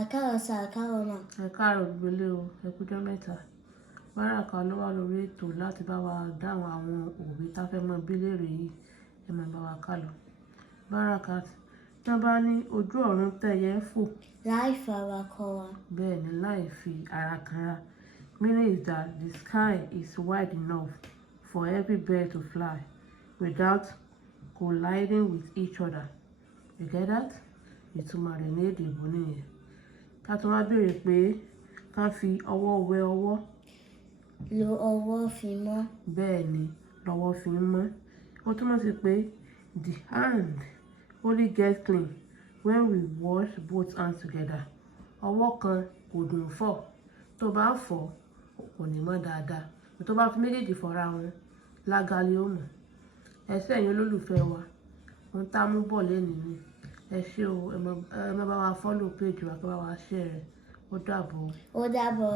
Àkàrọ̀ sà, àkàrọ̀ mà. Ẹ káàárọ̀ gbélé o, ẹ kújọ́ mẹ́ta. Báràkà ló wà lórí ètò láti bá wa dáhùn àwọn òwe tá fẹ́ mọ bí léèrè yìí. Ẹ máa bá wa ká lọ. Báràkà tí wọ́n bá ní ojú ọ̀run tẹ̀yẹ fò. Láì fara kọ́ra. Bẹ́ẹ̀ ni, láì fi ara kanra. Meaning is that the sky is wide enough for every bird to fly without colliding with each other. You get that? Ìtumọ̀ rẹ̀ ní èdè ìbò nìyẹn. Ká tún wá béèrè pé ká fi ọwọ́ wẹ ọwọ́. Lo ọwọ́ fi mọ́. Bẹ́ẹ̀ ni, lọ́wọ́ fi ń mọ́. Ó túmọ̀ sí pé the hand only gets clean when we wash both hands together. Ọwọ́ kan kò dùn fọ̀. Tó bá fọ̀, kò ní mọ́ dáadáa. Tó bá fi méjèèjì fọra wọn, lágalẹ̀ ó mọ̀. Ẹ ṣé ẹ̀yin olólùfẹ́ wa. Ohun tá mú bọ̀ lénìí ni. Ẹ ṣé o, ẹ má bá wa follow page wa, kí bá wa share rẹ̀. Ó dàbọ̀. Ó dàbọ̀.